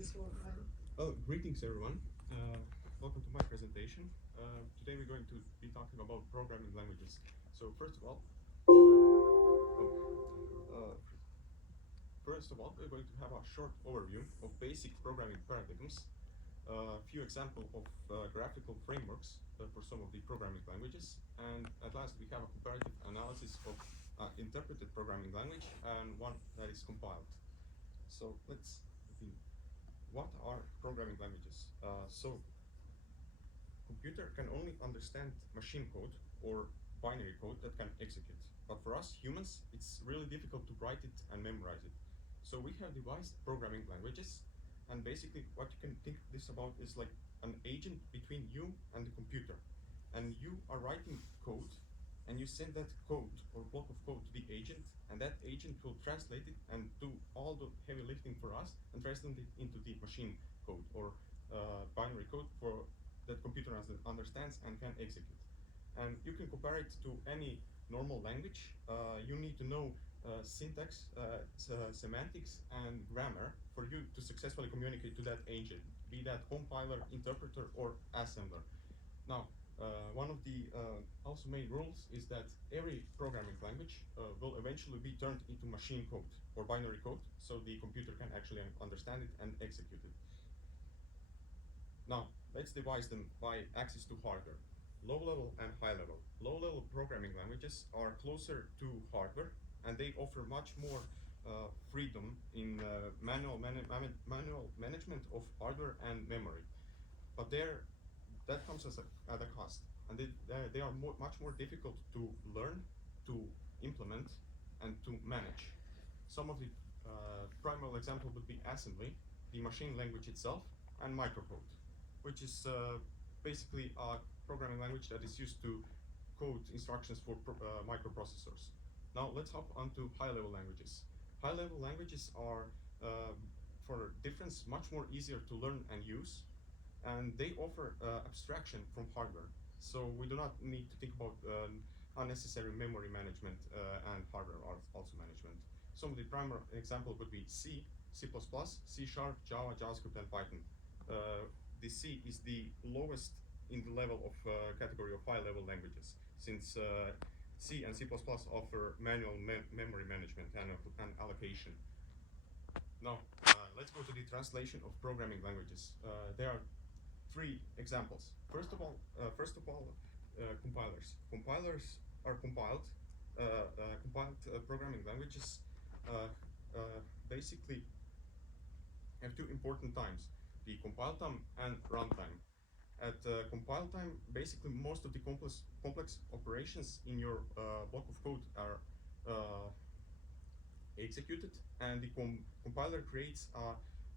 this one. Oh, greetings everyone. Welcome to my presentation. Today we're going to be talking about programming languages. So first of all, we're going to have a short overview of basic programming paradigms, a few examples of graphical frameworks for some of the programming languages, and at last we have a comparative analysis of interpreted programming language and one that is compiled. So let's begin. What are programming languages? Computer can only understand machine code or binary code that can execute. But for us humans, it's really difficult to write it and memorize it. So we have devised programming languages, and basically what you can think this about is like an agent between you and the computer. And you are writing code, and you send that code or block of code to the agent, and that agent will translate it and do all the heavy lifting for us and translate it into the machine code or binary code for that computer understands and can execute. And you can compare it to any normal language. You need to know syntax, semantics, and grammar for you to successfully communicate to that agent, be that compiler, interpreter, or assembler. Now, one of the also main rules is that every programming language will eventually be turned into machine code or binary code, so the computer can actually understand it and execute it. Now, let's divide them by access to hardware. Low level and high level. Low level programming languages are closer to hardware, and they offer much more freedom in manual management of hardware and memory. But that comes at a cost, and they are much more difficult to learn, to implement, and to manage. Some of the primary example would be assembly, the machine language itself, and microcode, which is basically a programming language that is used to code instructions for microprocessors. Now let's hop onto high-level languages. High-level languages are, for difference, much more easier to learn and use, and they offer abstraction from hardware. So we do not need to think about unnecessary memory management and hardware also management. Some of the primary example would be C, C++, C#, Java, JavaScript, and Python. The C is the lowest in the level of category of high-level languages, since C and C++ offer manual memory management and allocation. Now, let's go to the translation of programming languages. There are three examples. First of all, compilers. Compilers are compiled programming languages basically have two important times: the compile time and runtime. At compile time, basically most of the complex operations in your block of code are executed, and the compiler creates a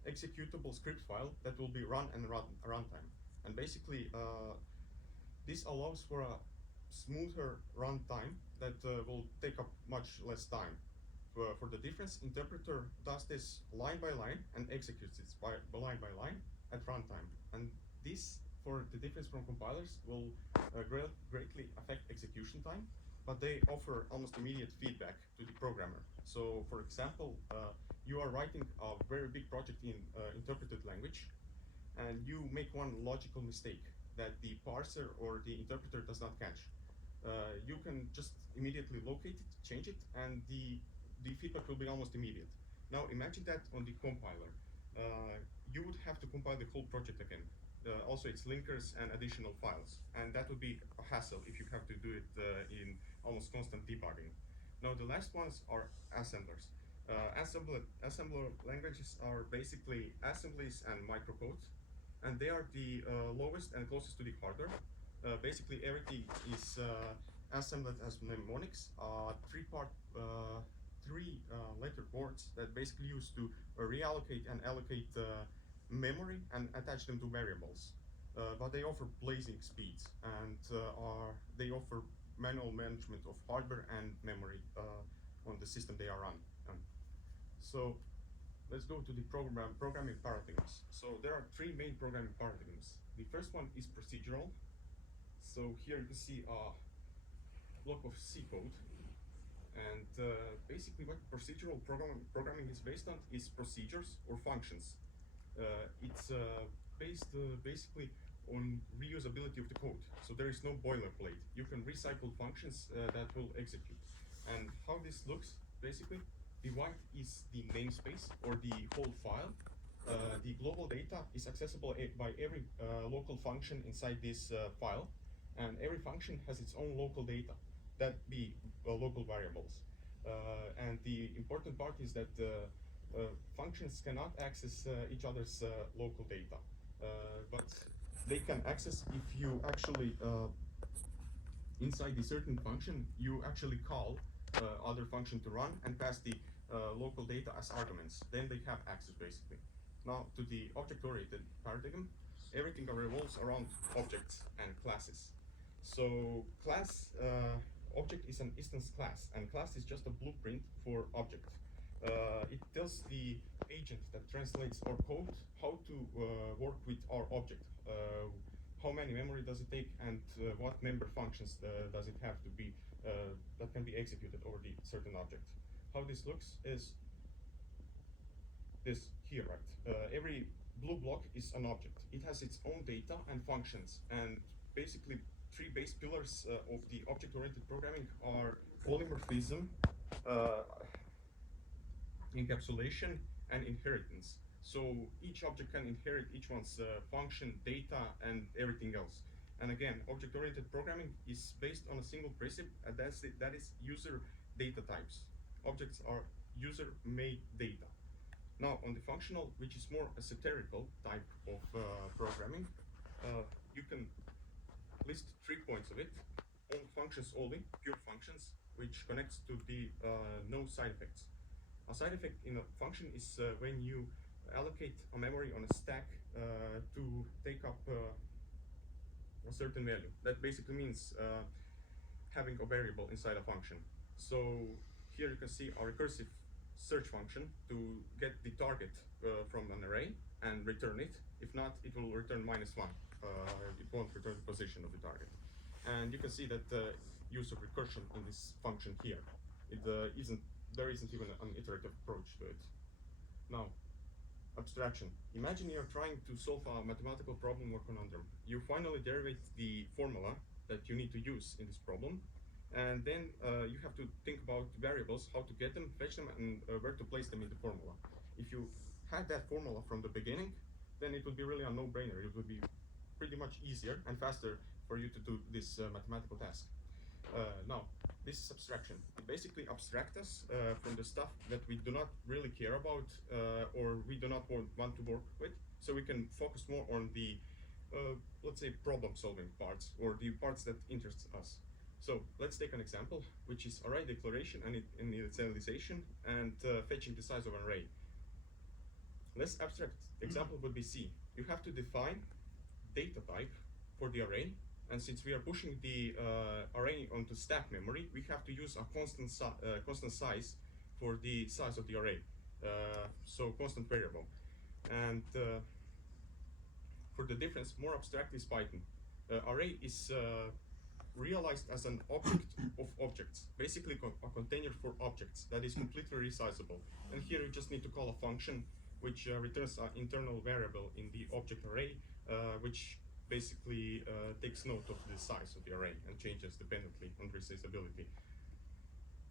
executable script file that will be run and runtime. And basically, this allows for a smoother runtime that will take up much less time. For the difference, interpreter does this line by line and executes it line by line at runtime. And this, for the difference from compilers, will greatly affect execution time, but they offer almost immediate feedback to the programmer. So, for example, you are writing a very big project in interpreted language, and you make one logical mistake that the parser or the interpreter does not catch. You can just immediately locate it, change it, and the feedback will be almost immediate. Now imagine that on the compiler. You would have to compile the whole project again. Also its linkers and additional files, and that would be a hassle if you have to do it in almost constant debugging. Now the last ones are assemblers. Assembler languages are basically assemblies and microcodes, and they are the lowest and closest to the hardware. Basically everything is assembled as mnemonics, three letter boards that basically used to reallocate and allocate memory and attach them to variables. But they offer blazing speeds, and they offer manual management of hardware and memory on the system they are run. So let's go to the programming paradigms. So there are three main programming paradigms. The first one is procedural. So here you can see a block of C code, and basically what procedural programming is based on is procedures or functions. It's based basically on reusability of the code. So there is no boilerplate. You can recycle functions that will execute. And how this looks, basically, the white is the namespace or the whole file. The global data is accessible by every local function inside this file, and every function has its own local data, that be local variables. And the important part is that functions cannot access each other's local data, but they can access if you actually inside the certain function you actually call other function to run and pass the local data as arguments. Then they have access basically. Now to the object-oriented paradigm, everything revolves around objects and classes. So class object is an instance class, and class is just a blueprint for object. It tells the agent that translates our code how to work with our object. How many memory does it take, and what member functions does it have to be that can be executed over the certain object. How this looks is this here, right? Every blue block is an object. It has its own data and functions, and basically three base pillars of the object-oriented programming are polymorphism, encapsulation, and inheritance. So each object can inherit each one's function, data, and everything else. And again, object-oriented programming is based on a single principle, and that is user data types. Objects are user-made data. Now, on the functional, which is more a satirical type of programming, you can list 3 points of it. On functions only, pure functions, which connects to the no side effects. A side effect in a function is when you allocate a memory on a stack to take up a certain value. That basically means having a variable inside a function. So here you can see a recursive search function to get the target from an array and return it. If not, it will return -1. It won't return the position of the target. And you can see that the use of recursion in this function here. There isn't even an iterative approach to it. Now, abstraction. Imagine you're trying to solve a mathematical problem or conundrum. You finally derive the formula that you need to use in this problem, and then you have to think about variables, how to get them, fetch them, and where to place them in the formula. If you had that formula from the beginning, then it would be really a no-brainer. It would be pretty much easier and faster for you to do this mathematical task. Now, this is abstraction. It basically abstracts us from the stuff that we do not really care about or we do not want to work with, so we can focus more on the, let's say, problem-solving parts, or the parts that interest us. So let's take an example, which is array declaration and initialization and fetching the size of an array. Less abstract example would be C. You have to define data type for the array, and since we are pushing the array onto stack memory, we have to use a constant size for the size of the array, so constant variable. And for the difference, more abstract is Python. Array is realized as an object of objects, basically a container for objects that is completely resizable. And here you just need to call a function which returns an internal variable in the object array, which basically takes note of the size of the array and changes dependently on resizability.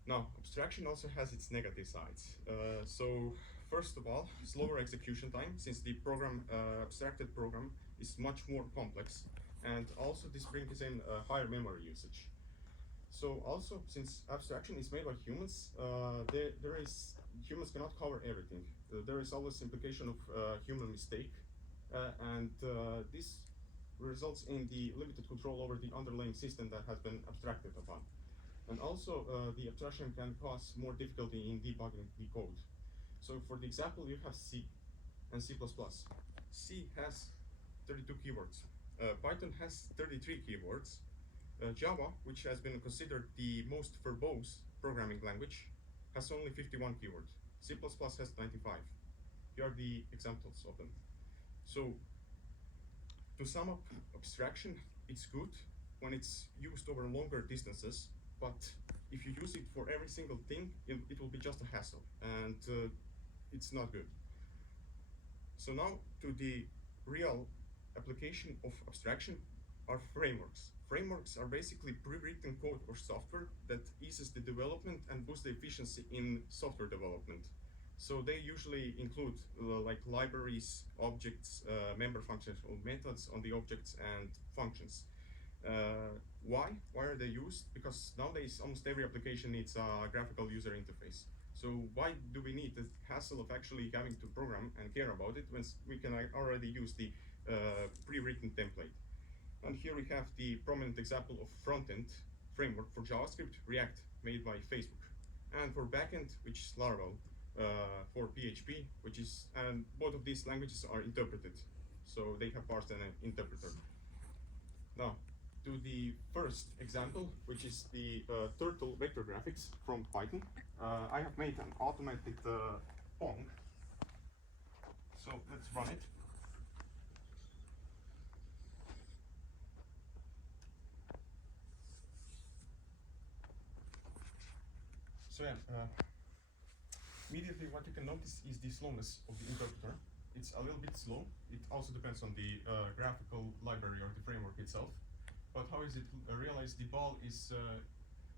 Now, abstraction also has its negative sides. So first of all, slower execution time, since the abstracted program is much more complex, and also this brings in higher memory usage. So also, since abstraction is made by humans, humans cannot cover everything. There is always implication of human mistake, and this results in the limited control over the underlying system that has been abstracted upon. And also, the abstraction can cause more difficulty in debugging the code. So for the example, you have C and C++. C has 32 keywords. Python has 33 keywords. Java, which has been considered the most verbose programming language, has only 51 keywords. C++ has 95. Here are the examples of them. So, to sum up, abstraction, it's good when it's used over longer distances, but if you use it for every single thing, it will be just a hassle, and it's not good. So now to the real application of abstraction are frameworks. Frameworks are basically pre-written code or software that eases the development and boosts the efficiency in software development. So they usually include like libraries, objects, member functions or methods on the objects and functions. Why? Why are they used? Because nowadays almost every application needs a graphical user interface. So why do we need the hassle of actually having to program and care about it when we can already use the pre-written template? And here we have the prominent example of front-end framework for JavaScript, React, made by Facebook. And for backend, which is Laravel, for PHP, which is, and both of these languages are interpreted. So they have parse and an interpreter. Now, to the first example, which is the turtle vector graphics from Python. I have made an automated Pong. So let's run it. So yeah, immediately what you can notice is the slowness of the interpreter. It's a little bit slow. It also depends on the graphical library or the framework itself. But how is it realized? The ball is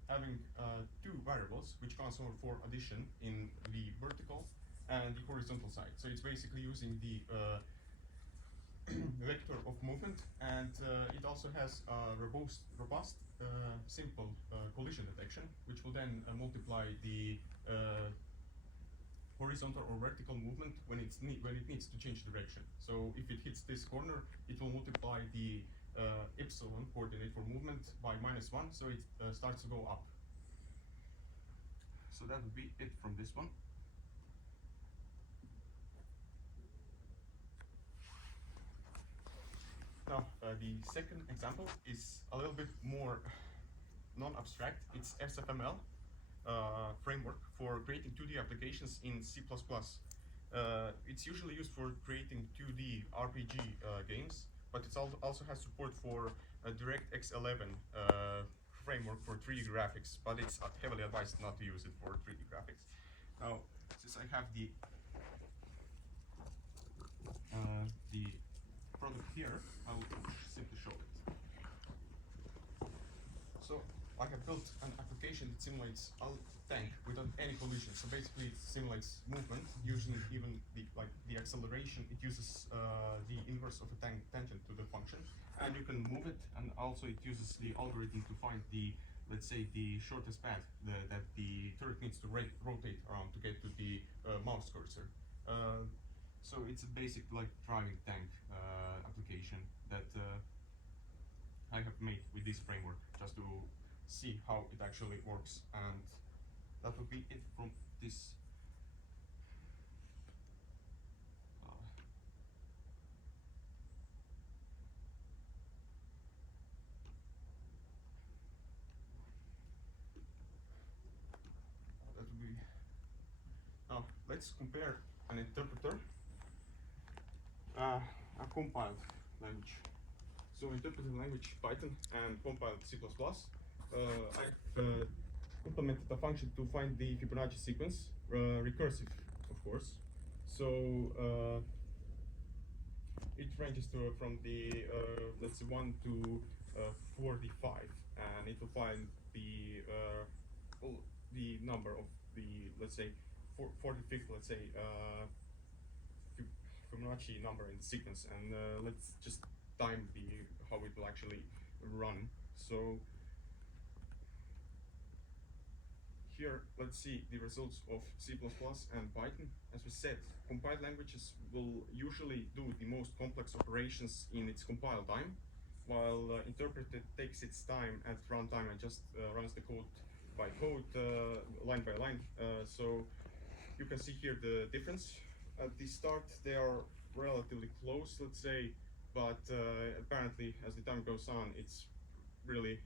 having two variables which console for addition in the vertical and the horizontal side. So it's basically using the vector of movement, and it also has a robust simple collision detection, which will then multiply the horizontal or vertical movement when it needs to change direction. So if it hits this corner, it will multiply the epsilon coordinate for movement by -1, so it starts to go up. So that would be it from this one. Now, the second example is a little bit more non-abstract. It's SFML framework for creating 2D applications in C++. It's usually used for creating 2D RPG games, but it also has support for a DirectX 11 framework for 3D graphics, but it's heavily advised not to use it for 3D graphics. Now, since I have the product here, I will simply show it. So I have built an application that simulates a tank without any collision. So basically, it simulates movement using even the acceleration. It uses the inverse of a tangent to the function, and you can move it. And also, it uses the algorithm to find the, let's say, the shortest path that the turret needs to rotate around to get to the mouse cursor. So it's a basic driving tank application that I have made with this framework just to see how it actually works, and that would be it from this. That would be. Now let's compare an interpreter, a compiled language. So interpreted language Python and compiled C++. I've implemented a function to find the Fibonacci sequence, recursive, of course. So it ranges from the let's say 1 to 45, and it will find the number of the, let's say, 45th, let's say, Fibonacci number in the sequence, and let's just time how it will actually run. So here, let's see the results of C++ and Python. As we said, compiled languages will usually do the most complex operations in its compile time, while interpreted takes its time at runtime and just runs the code by code, line by line. So you can see here the difference. At the start, they are relatively close, let's say, but apparently, as the time goes on, it's really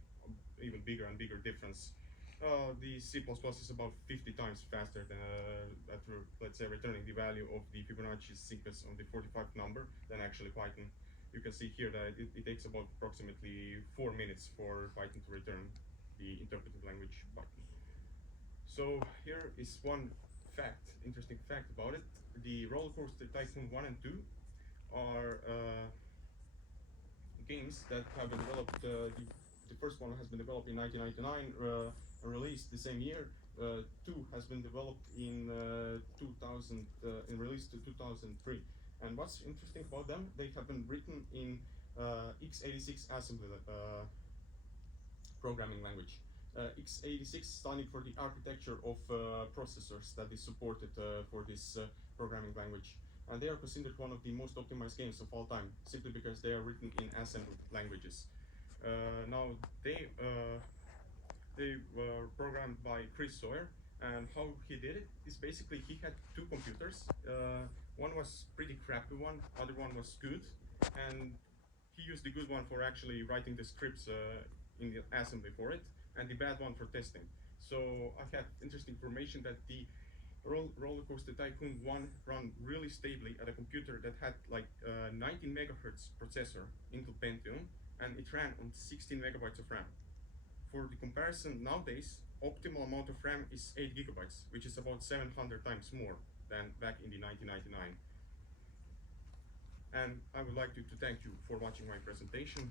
even bigger and bigger difference. The C++ is about 50 times faster than, let's say, returning the value of the Fibonacci sequence on the 45th number than actually Python. You can see here that it takes about approximately 4 minutes for Python to return the interpreted language Python. So here is one interesting fact about it, the Roller Coaster Tycoon 1 and 2 are games that have been developed. The first one has been developed in 1999, released the same year. 2 has been developed in 2000, and released in 2003. And what's interesting about them, they have been written in x86 assembly programming language. x86 standing for the architecture of processors that is supported for this programming language. And they are considered one of the most optimized games of all time, simply because they are written in assembly languages. Now, they were programmed by Chris Sawyer, and how he did it is basically he had 2 computers. One was pretty crappy one, other one was good, and he used the good one for actually writing the scripts in the assembly for it, and the bad one for testing. So I had interesting information that the Roller Coaster Tycoon 1 run really stably at a computer that had like 19 megahertz processor, Intel Pentium, and it ran on 16 megabytes of RAM. For the comparison, nowadays, optimal amount of RAM is 8 gigabytes, which is about 700 times more than back in the 1999. And I would like to thank you for watching my presentation.